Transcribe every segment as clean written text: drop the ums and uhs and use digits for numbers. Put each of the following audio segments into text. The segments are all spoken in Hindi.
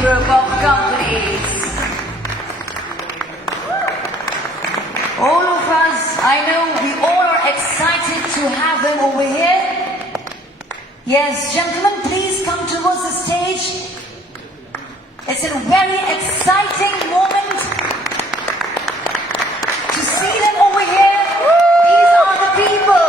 Group of Companies. All of us, I know we all are excited to have them over here. Yes, gentlemen, please come towards the stage. It's a very exciting moment to see them over here. These are the people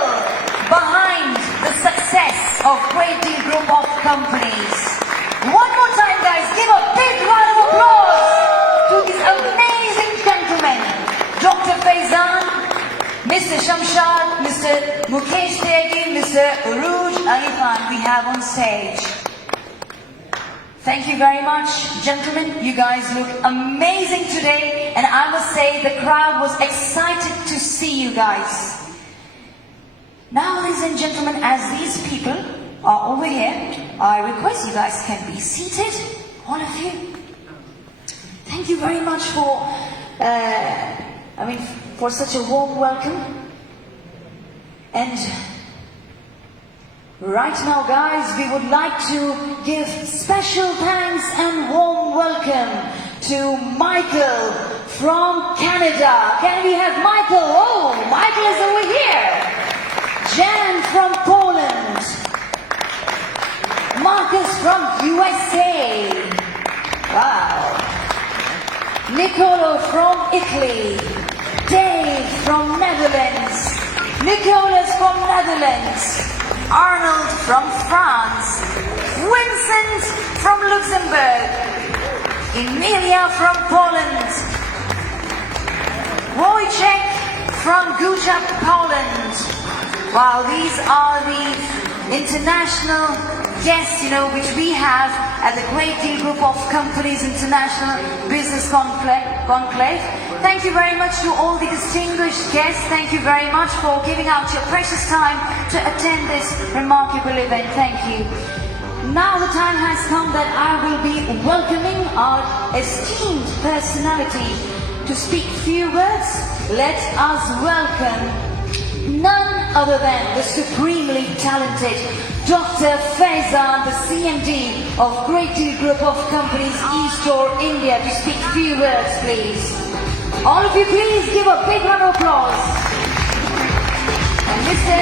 behind the success of Great Deal Group of Companies. One more time, guys, give a big round of applause to these amazing gentlemen. Dr. Faizan, Mr. Shamshad, Mr. Mukesh Tyagi, Mr. Uruj Ali Khan, we have on stage. Thank you very much, gentlemen. You guys look amazing today, and I must say the crowd was excited to see you guys. Now, ladies and gentlemen, as these people are over here, I request you guys can be seated, all of you. Thank you very much for, for such a warm welcome. And right now, guys, we would like to give special thanks and warm welcome to Michael from Canada. Can we have Michael? Oh, Michael is over here. Jan from Poland. Marcus from USA. Wow. Nicolo from Italy. Dave from Netherlands. Nicholas from Netherlands. Arnold from France. Vincent from Luxembourg. Emilia from Poland. Wojciech from Gujarat, Poland. Wow, these are the international guests, which we have at the Great Deal Group of Companies International Business Conclave. Thank you very much to all the distinguished guests. Thank you very much for giving out your precious time to attend this remarkable event. Thank you. Now the time has come that I will be welcoming our esteemed personality to speak few words. Let us welcome none other than the supremely talented Dr. Faizan, the CMD of Great Deal Group of Companies, Eastore, India, to speak few words, please. All of you, please give a big round of applause. And Mr.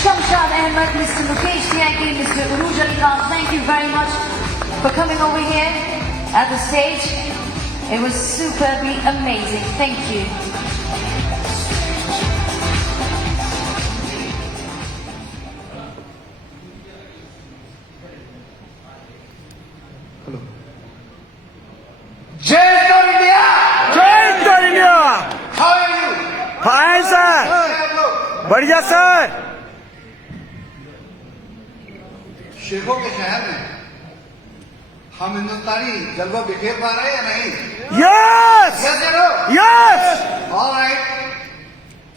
Shamshad Ahmed, Mr. Mukesh Tyagi, Mr. Uruj Ali Khan, thank you very much for coming over here at the stage. It was superbly amazing. Thank you. Fine sir, बढ़िया सर। शेखों के शहर में हम हिंदुस्तानी जलवा बिखेर पा रहे हैं या नहीं? Yes yes. ऑलराइट।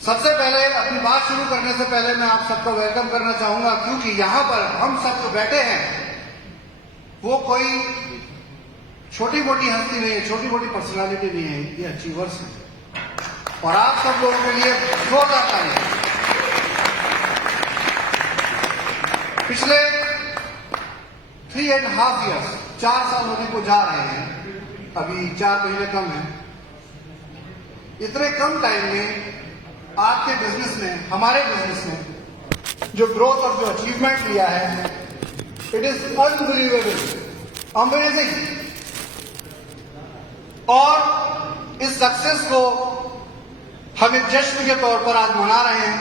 सबसे पहले अपनी बात शुरू करने से पहले मैं आप सबको वेलकम करना चाहूंगा, क्योंकि यहाँ पर हम सब जो बैठे हैं वो कोई छोटी मोटी हस्ती नहीं है, छोटी मोटी पर्सनालिटी नहीं है, ये अचीवर्स है। और आप सब लोगों के लिए जोरदार तालियां। पिछले 3.5 years, 4 साल होने को जा रहे हैं, अभी 4 महीने कम है। इतने कम टाइम में आपके बिजनेस में, हमारे बिजनेस में जो ग्रोथ और जो अचीवमेंट लिया है, इट इज अनबिलीवेबल, अमेजिंग। और इस सक्सेस को हम एक जश्न के तौर पर आज मना रहे हैं,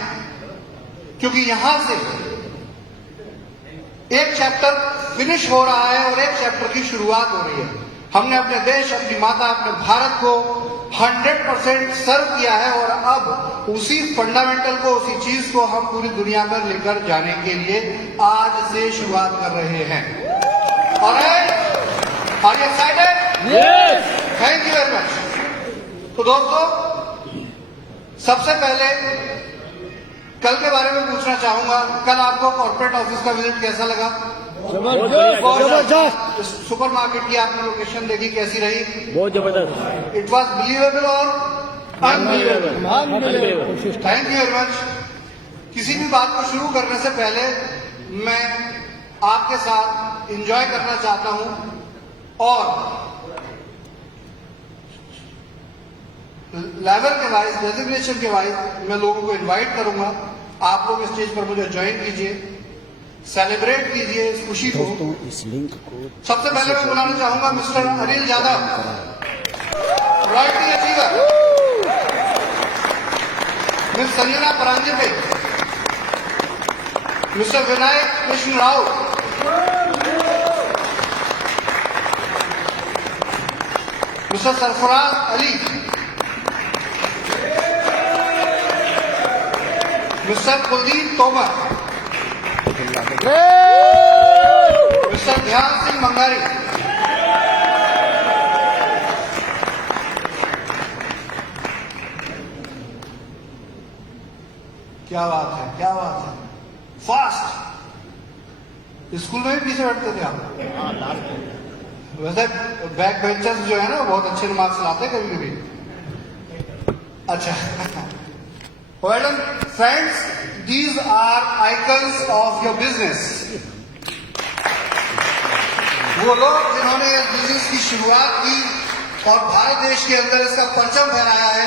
क्योंकि यहां से एक चैप्टर फिनिश हो रहा है और एक चैप्टर की शुरुआत हो रही है। हमने अपने देश, अपनी माता, अपने भारत को 100% सर्व किया है और अब उसी फंडामेंटल को, उसी चीज को हम पूरी दुनिया पर लेकर जाने के लिए आज से शुरुआत कर रहे हैं। और are you excited? Yes. Thank you very much. तो दोस्तों, सबसे पहले कल के बारे में पूछना चाहूंगा। कल आपको कॉर्पोरेट ऑफिस का विजिट कैसा लगा? जबरदस्त। सुपरमार्केट की आपने लोकेशन देखी, कैसी रही? बहुत जबरदस्त। इट वॉज बिलीवेबल और unbelievable. Thank you very much. किसी भी बात को शुरू करने से पहले मैं आपके साथ एंजॉय करना चाहता हूं और लेवल के वाइज, डेजिग्नेशन के वाइज मैं लोगों को इनवाइट करूंगा। आप लोग स्टेज पर मुझे ज्वाइन कीजिए, सेलिब्रेट कीजिए इस खुशी को। इस लिंक को सबसे पहले मैं बुलाना चाहूंगा mister Anil Yadav, royalty achiever, miss Sanjana Paranjpe, mister Vinayak Krishna Rao, mister Sarfaraz Ali, mister Kuldeep Tomar, mister Dhyan Singh Mangari, क्या बात है, क्या बात है, फास्ट। स्कूल में भी पीछे बैठते थे आप? वैसे बैक बेंचर्स जो है ना बहुत अच्छे मार्क्स लाते कभी कभी। अच्छा, well done friends, these are icons of your business. वो लोग जिन्होंने इस बिजनेस की शुरुआत की और भारत देश के अंदर इसका परचम फहराया है,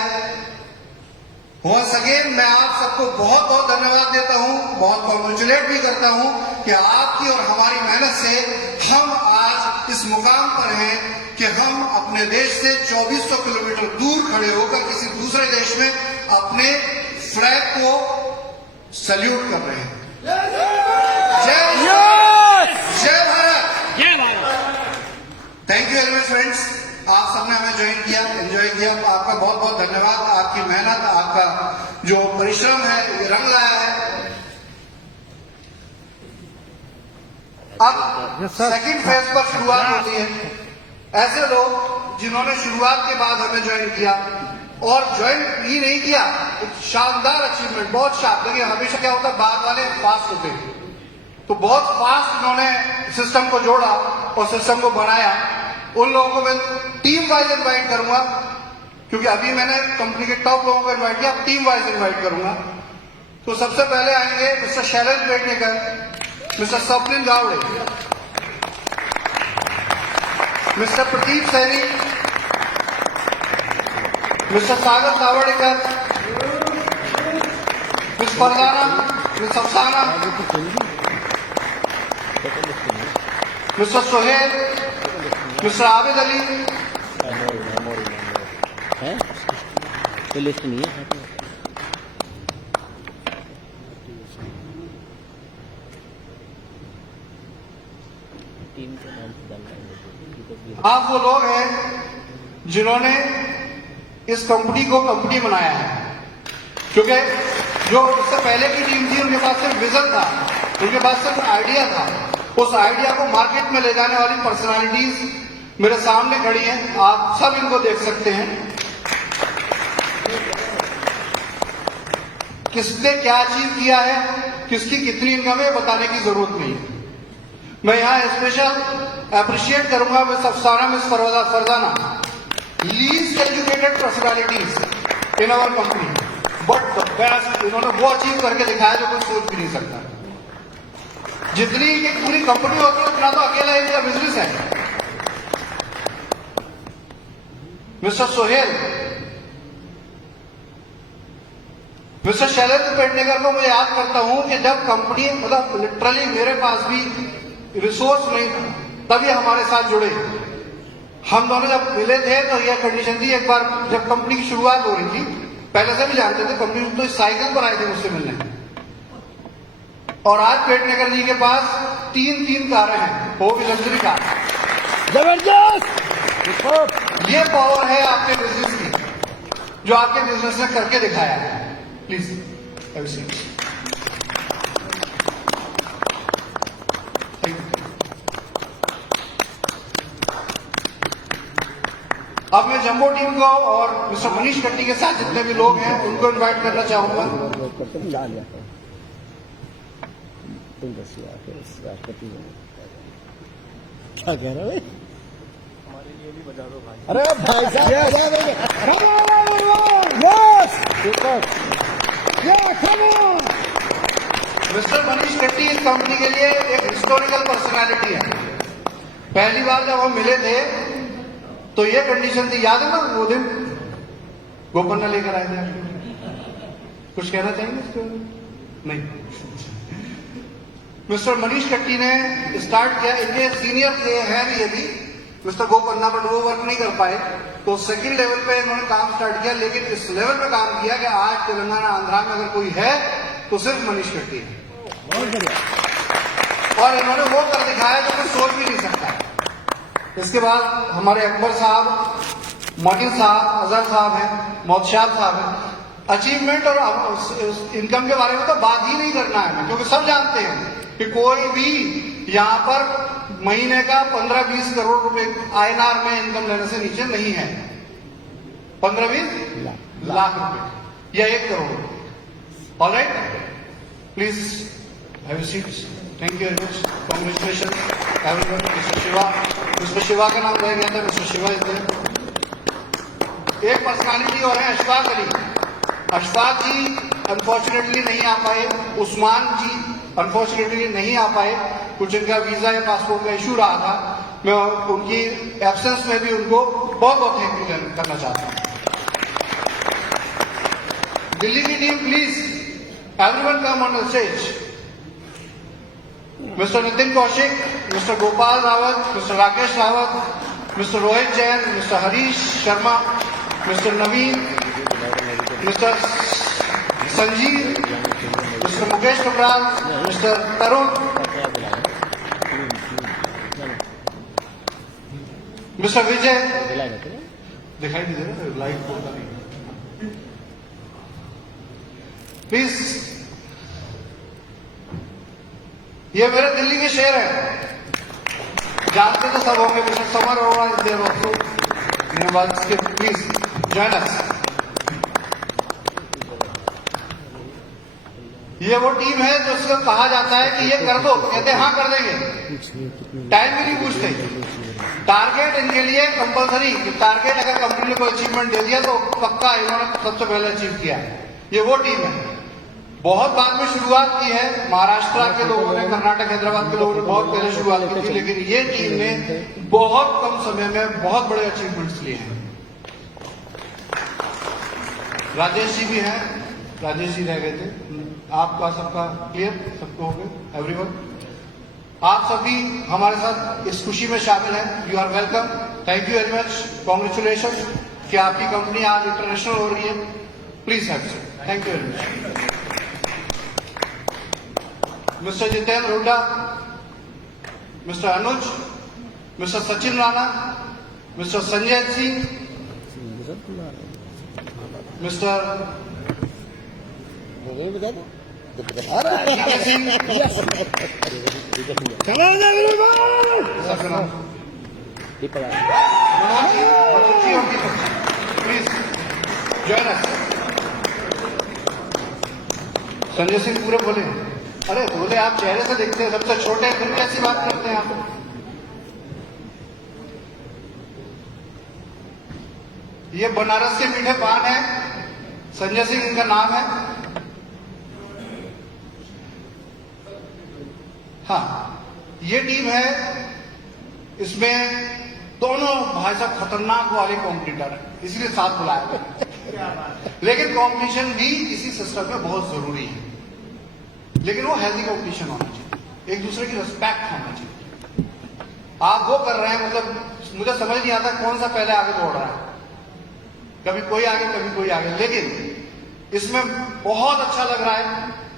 वंस अगेन मैं आप सबको बहुत बहुत धन्यवाद देता हूं, बहुत कॉन्ग्रेचुलेट भी करता हूं कि आपकी और हमारी मेहनत से हम आज इस मुकाम पर हैं कि हम अपने देश से 2400 किलोमीटर दूर खड़े होकर किसी दूसरे देश में अपने फ्लैग को सल्यूट कर रहे हैं। जय जय Bharat. Thank you very much friends, आप सबने हमें ज्वाइन किया, एंजॉय किया, आपका बहुत बहुत धन्यवाद। आपकी मेहनत, आपका जो परिश्रम है ये रंग लाया है। अब सेकंड फेज पर शुरुआत होती है। ऐसे लोग जिन्होंने शुरुआत के बाद हमें ज्वाइन किया और ज्वाइन ही नहीं किया, एक शानदार अचीवमेंट, बहुत शार्प। देखिए हमेशा क्या होता है, बाद वाले फास्ट होते हैं, तो बहुत फास्ट इन्होंने सिस्टम को जोड़ा और सिस्टम को बनाया। उन लोगों को मैं टीम वाइज इनवाइट करूंगा, क्योंकि अभी मैंने कंपनी के टॉप लोगों को इनवाइट किया, टीम वाइज इनवाइट करूंगा। तो सबसे पहले आएंगे mister Shailesh Pednekar, mister Swapnil Gawade, mister Pradeep Saini, mister Sagar Savdekar, miss Fardana, miss Afsana, mister Sohail, mister Abid Ali, तो लिस्ट नहीं है। टीम के नाम से आप वो लोग हैं जिन्होंने इस कंपनी को कंपनी बनाया है, क्योंकि जो इससे पहले की टीम थी उनके पास सिर्फ विजन था, उनके पास सिर्फ आइडिया था। उस आइडिया को मार्केट में ले जाने वाली पर्सनालिटीज मेरे सामने खड़ी हैं, आप सब इनको देख सकते हैं। किसने क्या अचीव किया है, किसकी कितनी इनकम है, बताने की जरूरत नहीं है। मैं यहाँ स्पेशल अप्रिशिएट करूंगा miss Afsana, miss Fardana, least educated personalities in our company, but the best. इन्होंने वो अचीव करके दिखाया जो कोई सोच भी नहीं सकता। जितनी ये पूरी कंपनी होती है उतना तो अकेला इनका बिजनेस है। मिस्टर सोहेल, मिस्टर शैलेश पेडनेकर को मैं याद करता हूं कि जब कंपनी, मतलब लिटरली मेरे पास भी रिसोर्स नहीं था, तब ये हमारे साथ जुड़े। हम दोनों जब मिले थे तो यह कंडीशन थी, एक बार जब कंपनी की शुरुआत हो रही थी, पहले से भी जानते थे कंपनी, तो इस साइकिल पर आए थे मुझसे मिलने। और आज पेडनेकर जी के पास 3 कारें हैं, वो भी लग्जरी कार। जबरदस्त। ये पावर है आपके बिजनेस की, जो आपके बिजनेस ने करके दिखाया है। Please have a seat. अब मैं जंबो टीम को और मिस्टर मनीष कट्टी के साथ जितने भी लोग हैं उनको इनवाइट करना चाहूंगा। राष्ट्रपति क्या कह रहे भाई, हमारे लिए भी बजा दो भाई। अरे भाई साहब मिस्टर मनीष कट्टी इस कंपनी के लिए एक हिस्टोरिकल पर्सनालिटी है। पहली बार जब हम मिले थे तो ये कंडीशन थी, याद है ना वो दिन गोपन्ना लेकर आए थे आपको। कुछ कहना चाहेंगे इसके बारे में? नहीं। मिस्टर मनीष कट्टी ने स्टार्ट किया, इनके सीनियर थे हैं भी ये भी मिस्टर गोपन्ना, बट वो वर्क नहीं कर पाए, तो सेकंड लेवल पे इन्होंने काम स्टार्ट किया। लेकिन इस लेवल पे काम किया कि आज तेलंगाना आंध्रा में अगर कोई है तो सिर्फ मनीष कट्टी है, बहुत बढ़िया। और इन्होंने वो कर दिखाया जो कोई सोच भी नहीं सकता। इसके बाद हमारे अकबर साहब, मोटिन साहब, अजहर साहब हैं, मोहशाद साहब हैं। अचीवमेंट और इनकम के बारे में तो बात ही नहीं करना है, क्योंकि सब जानते हैं कि कोई भी यहाँ पर महीने का 15-20 करोड़ रुपए INR में इनकम लेने से नीचे नहीं है। 15-20 लाख रुपए या 1 करोड़ रुपए। Alright, please have a seat. Thank you very much, congratulation everyone. Mister Shiva का नाम रह गया था, मिस्टर शिवा इज देयर। एक पर्सनालिटी और है अशफाक अली। अशफाक जी अनफॉर्चुनेटली नहीं आ पाए, उस्मान जी अनफॉर्चुनेटली नहीं आ पाए, कुछ इनका वीजा या पासपोर्ट का इशू रहा था। मैं उनकी एब्सेंस में भी उनको बहुत बहुत थैंक यू करना चाहता हूं। दिल्ली की team please everyone come on the stage. Mister Nitin Kaushik, mister Gopal Rawat, mister Rakesh Rawat, mister Rohit Jain, mister Harish Sharma, mister Naveen, mister Sanjeev, mister Mukesh Tukral, mister Tarun, mister Vijay, दिखाई नहीं दे रहा लाइट बोलता नहीं, प्लीज। ये मेरे दिल्ली के शेर हैं, जानते तो सब होंगे। Mister Samar Arora is there also. धन्यवाद। Please join us. ये वो टीम है जो उसको कहा जाता है कि ये कर दो, कहते हाँ कर देंगे, टाइम भी नहीं पूछते। टारगेट इनके लिए कंपलसरी, टारगेट अगर कंपनी ने कोई अचीवमेंट दे दिया तो पक्का इन्होंने सबसे पहले अचीव किया है। ये वो टीम है। बहुत बाद में शुरुआत की है, महाराष्ट्र के लोगों ने, कर्नाटक हैदराबाद के लोगों ने बहुत पहले शुरुआत की थी, लेकिन ये टीम ने बहुत कम समय में बहुत बड़े अचीवमेंट्स लिए हैं। राजेश जी भी हैं, राजेश जी रह गए थे। आपका सबका क्लियर, सबको हो गए एवरीवन। आप सभी हमारे साथ इस खुशी में शामिल हैं। You are welcome, thank you very much, congratulation कि आपकी कंपनी आज इंटरनेशनल हो रही है। Please have sir, thank you very much. Mister Jitendra Hooda, mister Anuj, mister Sachin Rana, mister Sanjay Singh, mister please join us. Sanjay Singh पूरे बोले, अरे बोले आप चेहरे से देखते हैं, सबसे छोटे हैं, फिर भी ऐसी बात करते हैं आप। ये बनारस के मीठे पान है, संजय सिंह इनका नाम है। हाँ, ये टीम है, इसमें दोनों भाई साहब खतरनाक वाले कॉम्पिटिटर है, इसलिए साथ बुलाया गया। लेकिन कॉम्पिटिशन भी इसी सिस्टम में बहुत जरूरी है, लेकिन वो हेल्दी कॉम्पिटिशन होना चाहिए, एक दूसरे की रिस्पेक्ट होना चाहिए। आप वो कर रहे हैं, मतलब मुझे समझ नहीं आता कौन सा पहले आगे दौड़ रहा है, कभी कोई आगे कभी कोई आगे। लेकिन इसमें बहुत अच्छा लग रहा है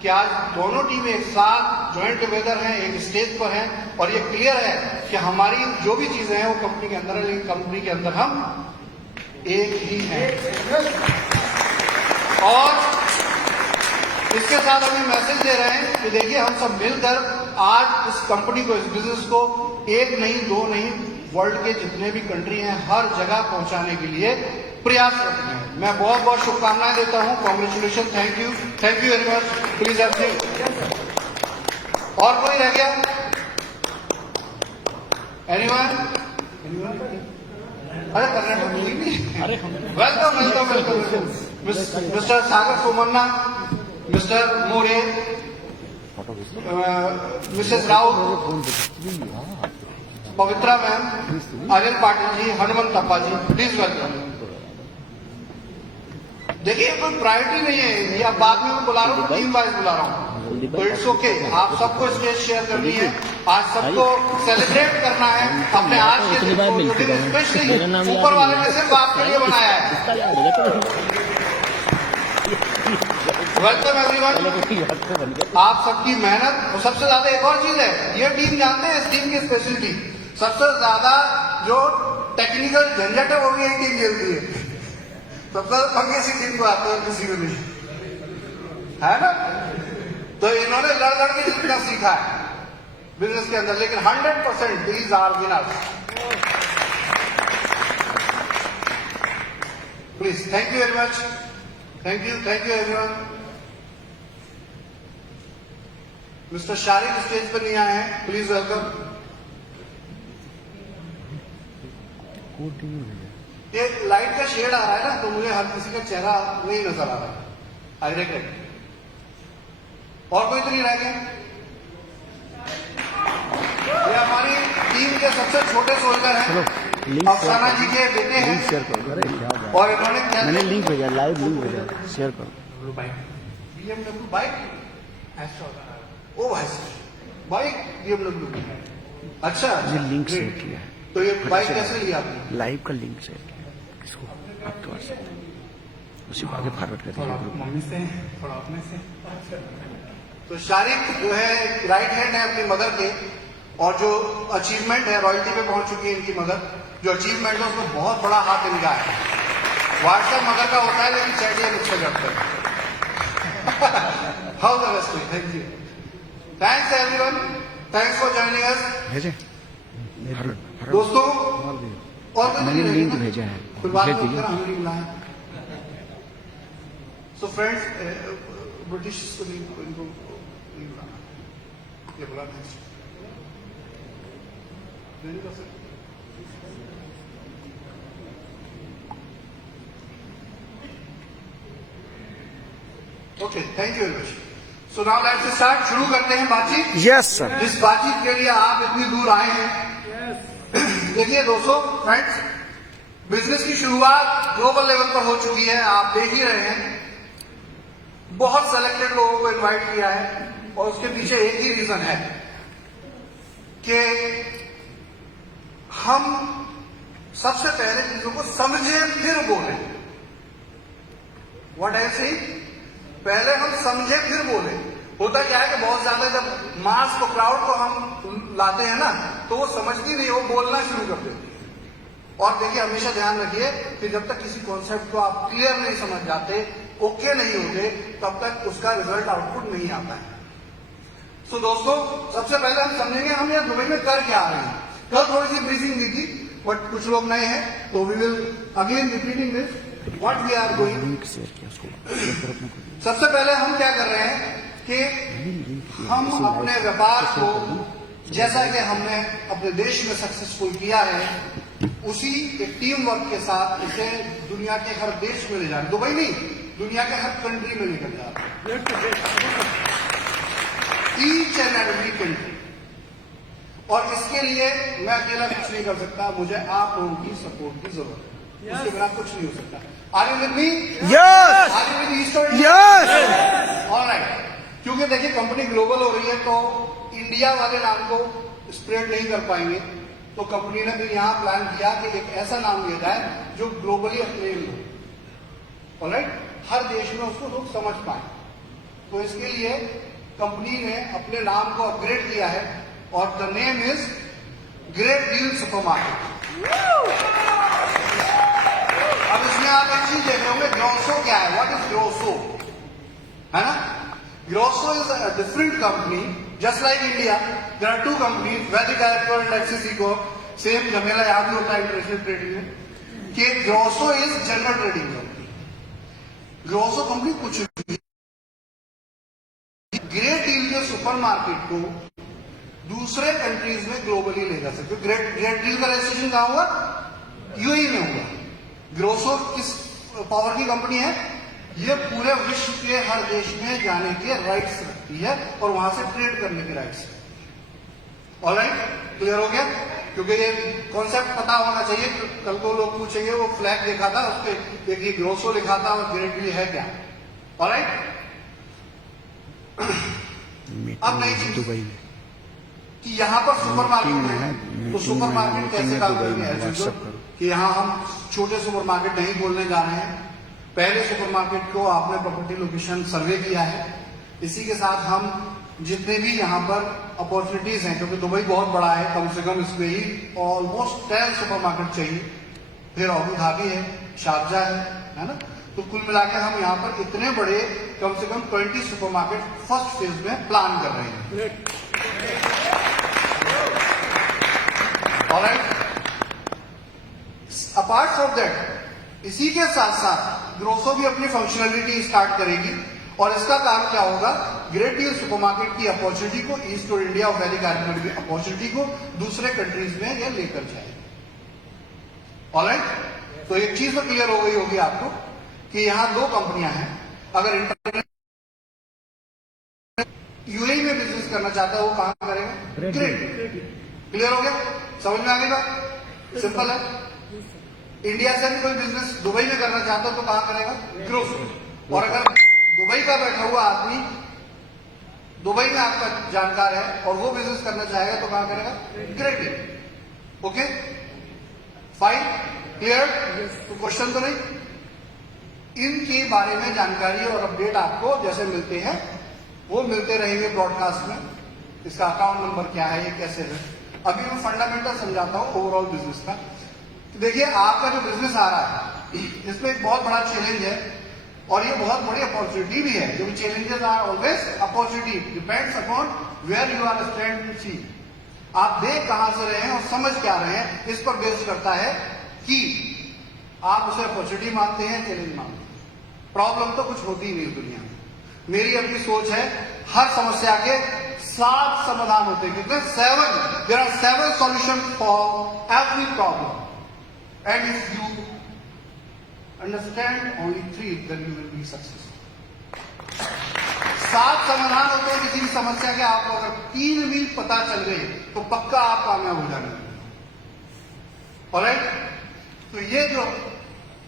कि आज दोनों टीमें एक साथ ज्वाइंट टुगेदर हैं, एक स्टेज पर हैं, और ये क्लियर है कि हमारी जो भी चीजें हैं वो कंपनी के अंदर है, लेकिन कंपनी के अंदर हम एक ही हैं। और इसके साथ हम मैसेज दे रहे हैं कि देखिए हम सब मिलकर आज इस कंपनी को, इस बिजनेस को एक नहीं, दो नहीं, वर्ल्ड के जितने भी कंट्री हैं हर जगह पहुंचाने के लिए प्रयास करते हैं। मैं बहुत बहुत शुभकामनाएं देता हूं। Congratulation, thank you very much. Please have seat. और कोई रह गया? एनीवन? अरे Karnataka welcome welcome welcome. Mister Sagar Somanna, mister More, Mrs Raut, Pavitra ma'am, Anil Patil ji, Hanumant Appa ji, please welcome. देखिए कोई प्रायोरिटी नहीं है, ये अब बाद में मैं बुला रहा हूँ, टीम वाइज बुला रहा हूँ, तो इट्स ओके। आप सबको स्टेज शेयर करनी है, आज सबको सेलिब्रेट करना है अपने आज के दिन को, जो दिन स्पेशली ऊपर वाले ने सिर्फ आपके लिए बनाया है। Welcome everyone. आप सबकी मेहनत, और सबसे ज्यादा एक और चीज है, ये टीम जानते हैं इस टीम की स्पेशलिटी, सबसे ज्यादा जो टेक्निकल झंझट है वो भी यही टीम खेलती है। सबसे ज्यादा पंगे इसी टीम को आते हैं, किसी को नहीं, है ना। तो इन्होंने लड़ लड़ के जितना सीखा है बिजनेस के अंदर, लेकिन 100% these are winners. Please, thank you very much, thank you everyone. Mister Shariq stage पर नहीं आए हैं, प्लीज वेलकम। ये लाइट का शेड आ रहा है ना, तो मुझे हर किसी का चेहरा नहीं नजर आ रहा है, आई रिग्रेट। और कोई तो नहीं रह गया। ये हमारी टीम के सबसे छोटे सोल्जर हैं, अफसाना जी के बेटे हैं, और इन्होंने मैंने लिंक भेजा, लाइव लिंक भेजा, शेयर करो। BMW बाइक, ओ भाई बाइक BMW, अच्छा ये लिंक शेयर किया है, तो ये बाइक कैसे लिया आपने? लाइव का लिंक शेयर किया, किसको आपके पास उसी को आगे फॉरवर्ड कर दीजिए ग्रुप। मम्मी से, थोड़ा अपने से। तो शारिक जो है राइट हैंड है अपनी मदर के, और जो अचीवमेंट है, रॉयल्टी पे पहुंच चुकी है इनकी मदर, जो अचीवमेंट है उसमें बहुत बड़ा हाथ इनका है। व्हाट्सएप मदर का होता है, लेकिन चैटिया मुझसे करते हैं। How the best, thank you, thanks everyone, thanks for joining us. भेजे दोस्तों और मैंने लिंक भेजा है, फिर बात भेज करते दीजिए। हैं, हमें नहीं बुलाया। सो फ्रेंड्स, ब्रिटिश को इनको नहीं बुलाना, ये बुलाना है। Okay, thank you very much. So now let's start, शुरू करते हैं बातचीत। Yes sir. जिस बातचीत के लिए आप इतनी दूर आए हैं। देखिए दोस्तों, फ्रेंड्स, बिजनेस की शुरुआत ग्लोबल लेवल पर हो चुकी है, आप देख ही रहे हैं। बहुत सेलेक्टेड लोगों को इनवाइट किया है, और उसके पीछे एक ही रीजन है कि हम सबसे पहले चीजों को समझे फिर बोले। व्हाट आई से, पहले हम समझे फिर बोले। होता क्या है कि बहुत ज्यादा जब मास को, क्राउड को हम लाते हैं ना, तो वो समझती नहीं, वो बोलना शुरू कर देती है। और देखिए, हमेशा ध्यान रखिए कि जब तक किसी कॉन्सेप्ट को आप क्लियर नहीं समझ जाते, ओके नहीं होते, तब तक उसका रिजल्ट आउटपुट नहीं आता है। सो दोस्तों, सबसे पहले हम समझेंगे हम यहाँ दुबई में कर क्या आ रहे हैं। कल थोड़ी सी ब्रीफिंग दी थी, बट कुछ लोग नए हैं, तो we will again repeating this what we are going. Link share किया उसको। सबसे पहले हम क्या कर रहे हैं कि हम अपने व्यापार को, जैसा कि हमने अपने देश में सक्सेसफुल किया है, उसी एक टीम वर्क के साथ इसे दुनिया के हर देश में ले जा रहे, दुबई नहीं, दुनिया के हर कंट्री में लेकर जा रहे, ईच एंड एवरी कंट्री। और इसके लिए मैं अकेला कुछ नहीं कर सकता, मुझे आप लोगों की सपोर्ट की जरूरत है, उसके बिना कुछ नहीं हो सकता। Are you with me? Yes are you with Eastern? Yes. Alright, क्योंकि देखिए कंपनी ग्लोबल हो रही है, तो इंडिया वाले नाम को स्प्रेड नहीं कर पाएंगे, तो कंपनी ने फिर यहाँ प्लान किया कि एक ऐसा नाम लिया जाए जो ग्लोबली अक्लेम्ड हो। ऑलराइट, हर देश में उसको लोग समझ पाए। तो इसके लिए कंपनी ने अपने नाम को अपग्रेड किया है, और the name is great deal supermarket. अब इसमें आप एक चीज देख रहे होंगे, ग्रोसो क्या है, व्हाट इज ग्रोसो, है ना। Groso is a different company, just like India there are two companies, Vaidik Electro and Axis Eco, same झमेला यहां भी होता है इंटरनेशनल ट्रेडिंग में, कि Groso is general trading company. Groso company कुछ भी ग्रेट डील के सुपरमार्केट को दूसरे कंट्रीज में ग्लोबली ले जा सकते हो। ग्रेट डील का रजिस्ट्रेशन कहां हुआ? यूएई में हुआ। ग्रोसो किस पावर की कंपनी है? ये पूरे विश्व के हर देश में जाने के राइट्स रखती है, और वहां से ट्रेड करने के राइट्स। ऑलराइट, क्लियर हो गया? क्योंकि ये कॉन्सेप्ट पता होना चाहिए। कल को लोग पूछेंगे वो फ्लैग देखा था, उस पर एक ये ग्रोसो लिखा था और ग्रेटली है क्या। ऑलराइट, अब नई चीज दुबई में कि यहाँ पर सुपरमार्केट मीटिंग में है, है, तो सुपरमार्केट मीटिंग कैसे है काम दुबई करेंगे? में, as usual, व्हाट्सएप करो। कि यहाँ हम छोटे सुपरमार्केट नहीं खोलने जा रहे हैं। पहले सुपरमार्केट को आपने प्रॉपर्टी लोकेशन सर्वे किया है। इसी के साथ हम जितने भी यहाँ पर अपॉर्चुनिटीज हैं, क्योंकि दुबई बहुत बड़ा है, कम से कम इसमें ही ऑलमोस्ट 10 सुपरमार्केट चाहिए। फिर अबू धाबी है, शारजा है ना। तो कुल मिलाकर हम यहाँ पर इतने बड़े कम से कम 20 सुपरमार्केट फर्स्ट फेज में प्लान कर रहे हैं। ऑलराइट, अपार्ट फ्रॉम दैट, इसी के साथ साथ ग्रोसो भी अपनी फंक्शनलिटी स्टार्ट करेगी और इसका काम क्या होगा, ग्रेट डील सुपरमार्केट की अपॉर्चुनिटी को, ईस्ट और इंडिया और वैली कॉरिडोर की अपॉर्चुनिटी को दूसरे कंट्रीज में यह लेकर जाए। ऑलराइट, तो एक चीज तो क्लियर हो गई होगी आपको कि यहां 2 कंपनियां हैं। अगर इंटरनेट यूएई में बिजनेस करना चाहता है वो कहां करेगा? ग्रेट। क्लियर हो गया? समझ में आ गई बात? सिंपल है। इंडिया से भी कोई बिजनेस दुबई में करना चाहता हो तो कहां करेगा? ग्रोसो। और अगर दुबई का बैठा हुआ आदमी दुबई में आपका जानकार है और वो बिजनेस करना चाहेगा तो कहां करेगा? ग्रेट। Okay, fine, clear? तो क्वेश्चन तो नहीं? इनके बारे में जानकारी और अपडेट आपको जैसे मिलते हैं वो मिलते रहेंगे ब्रॉडकास्ट में। इसका अकाउंट नंबर क्या है, ये कैसे है। अभी मैं फंडामेंटल समझाता हूं ओवरऑल बिजनेस का। देखिए, आपका जो बिजनेस आ रहा है इसमें एक बहुत बड़ा चैलेंज है और ये बहुत बड़ी अपॉर्चुनिटी भी है, क्योंकि challenges are always opportunity, depends upon where you are stand to see. आप देख कहां से रहे हैं और समझ क्या रहे हैं, इस पर बेस करता है कि आप उसे अपॉर्चुनिटी मानते हैं, चैलेंज मानते हैं। प्रॉब्लम तो कुछ होती ही नहीं दुनिया में। मेरी अपनी सोच है, हर समस्या के 7 समाधान होते हैं। कितने? 7। There are 7 solution for every problem and if you understand only 3 then you will be successful. 7 समाधान होते हैं किसी भी समस्या के। आपको अगर 3 भी पता चल गए तो पक्का आप कामयाब हो जाएंगे। ऑलराइट, तो ये जो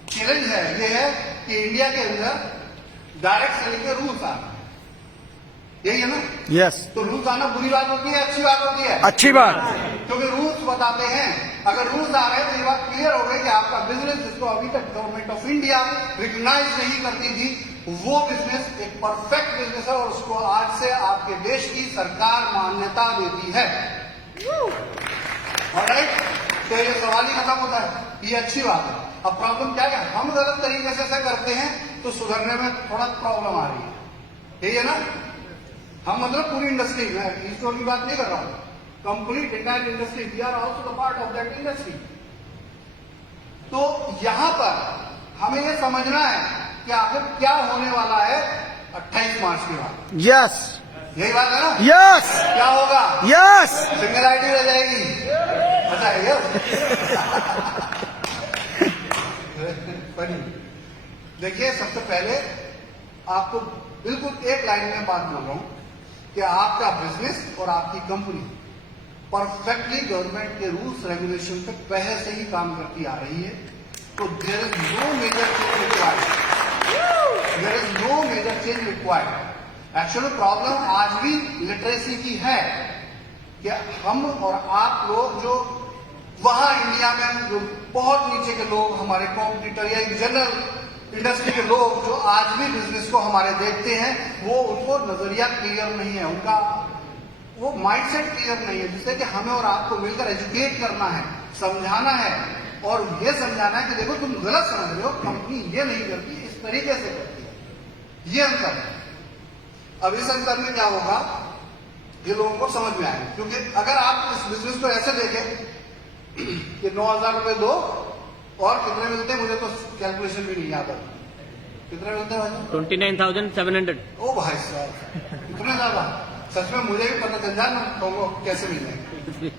चैलेंज है ये है कि इंडिया के अंदर डायरेक्ट सेलिंग के रूल्स आ रहे हैं। यही है ना? यस, तो रूल्स आना बुरी बात होती है, अच्छी बात होती है? अच्छी बात। क्योंकि रूल्स बताते हैं, अगर रूल्स आ रहे हैं तो ये बात क्लियर हो गई कि आपका बिजनेस, जिसको अभी तक गवर्नमेंट ऑफ इंडिया रिकॉग्नाइज नहीं करती थी, वो बिजनेस एक परफेक्ट बिजनेस है और उसको आज से आपके देश की सरकार मान्यता देती है। ऑलराइट, तो ये सवाल ही खत्म होता है, ये अच्छी बात है। अब प्रॉब्लम क्या है, हम गलत तरीके से करते हैं तो सुधरने में थोड़ा प्रॉब्लम आ रही है। यही है ना? हम मतलब पूरी इंडस्ट्री में स्टोर की बात नहीं कर रहा हूं, complete entire industry, we are also the part of that industry. तो यहां पर हमें यह समझना है कि आखिर क्या होने वाला है 28 मार्च के बाद। यस, यही बात है ना? यस, क्या होगा? यस। सिंगल आईडी रह जाएगी। अच्छा है देखिए, सबसे पहले आपको बिल्कुल एक लाइन में बात बोल रहा हूं कि आपका बिजनेस और आपकी कंपनी परफेक्टली गवर्नमेंट के रूल्स रेगुलेशन पे पहले से ही काम करती आ रही है। तो there is no major change required, there is no major change required. Actually problem आज भी लिटरेसी की है कि हम और आप लोग जो वहां इंडिया में जो बहुत नीचे के लोग, हमारे कॉम्पिटिटर या जनरल इंडस्ट्री के लोग जो आज भी बिजनेस को हमारे देखते हैं, वो उनको नजरिया क्लियर नहीं है, उनका वो माइंडसेट क्लियर नहीं है, जिससे कि हमें और आपको मिलकर एजुकेट करना है, समझाना है और ये समझाना है कि देखो तुम गलत समझ रहे हो, कंपनी ये नहीं करती, इस तरीके से करती है। ये अंतर है। अब इस अंतर में क्या होगा, ये लोगों को समझ में आएगा। क्योंकि अगर आप इस बिजनेस को ऐसे देखें कि 9,000 रुपए दो और कितने मिलते हैं, मुझे तो कैलकुलेशन भी नहीं याद आता, कितने मिलते हैं भाई? 29,700। ओ भाई साहब, इतने ज्यादा? सच में मुझे भी पता चल जाए ना लोगों को कैसे मिल जाएंगे।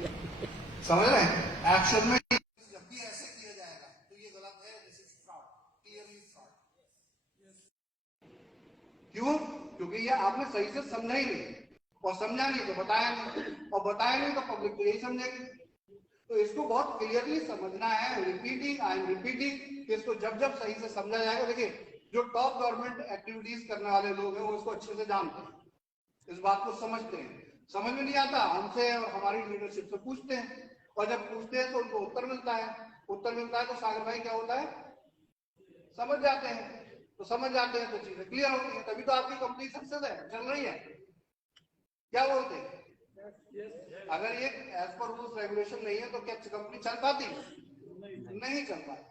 समझ रहे हैं? एक्शन में जब भी ऐसे किया जाएगा तो ये गलत है, this is fraud, clearly fraud. क्यों? क्योंकि ये आपने सही से समझा ही नहीं, और समझा नहीं तो बताया नहीं, और बताया नहीं तो पब्लिक तो यही समझेगी। तो इसको बहुत क्लियरली समझना है। रिपीटिंग, आई एम रिपीटिंग, कि इसको जब जब सही से समझा जाएगा। देखिए, जो टॉप गवर्नमेंट एक्टिविटीज करने वाले लोग हैं वो इसको अच्छे से जानते हैं, इस बात को समझते हैं। समझ में नहीं आता हमसे और हमारी लीडरशिप से पूछते हैं, और जब पूछते हैं तो उनको उत्तर मिलता है। उत्तर मिलता है तो सागर भाई क्या होता है, समझ जाते हैं। तो समझ जाते हैं तो चीजें क्लियर होती है, तभी तो आपकी कंपनी सक्सेस है, चल रही है। क्या बोलते हैं? अगर ये एज पर रूल्स रेगुलेशन नहीं है तो क्या कंपनी चल पाती? नहीं चल पाती।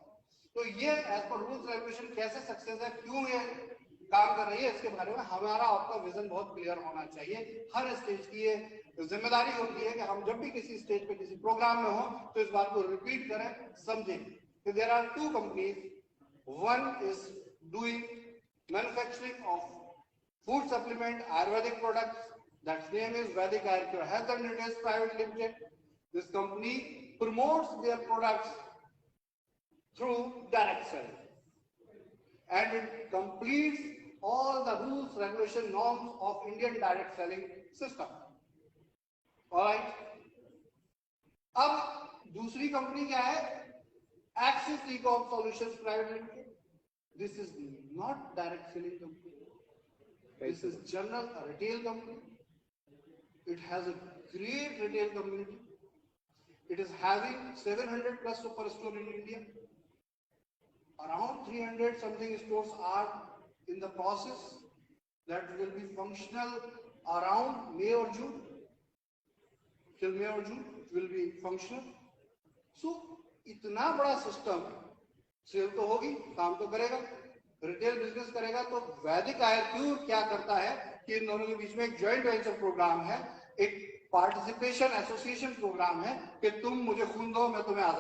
तो ये एज पर रूल्स रेगुलेशन कैसे सक्सेस है, क्यों ये काम कर रही है, इसके बारे में हमारा आपका विजन बहुत क्लियर होना चाहिए। हर स्टेज की ये जिम्मेदारी होती है कि हम जब भी किसी स्टेज पे किसी प्रोग्राम में हो तो इस बात को रिपीट करें, समझें कि there are two companies, one is doing manufacturing of food supplement Ayurvedic products. That name is Vedic Ayurcure Health and Nutrition Private Limited. This company promotes their products through direct selling, and it completes all the rules, regulation, norms of Indian direct selling system. All right. अब दूसरी कंपनी क्या है? Axis Ecom Solutions Private Limited. This is not direct selling company. This is general retail company. It has a great retail community. It is having 700 plus superstore in India. Around 300 something stores are in the process that will be functional around May or June. Till May or June it will be functional. So इतना बड़ा सिस्टम, सेल तो होगी, काम तो करेगा, रिटेल बिजनेस करेगा। तो वैदिक आयुर्क्यूर क्या करता है कि इन दोनों के बीच में एक जॉइंट वेंचर प्रोग्राम है, एक पार्टिसिपेशन एसोसिएशन प्रोग्राम है कि तुम मुझे खून दो, मैं तुम्हें आजाद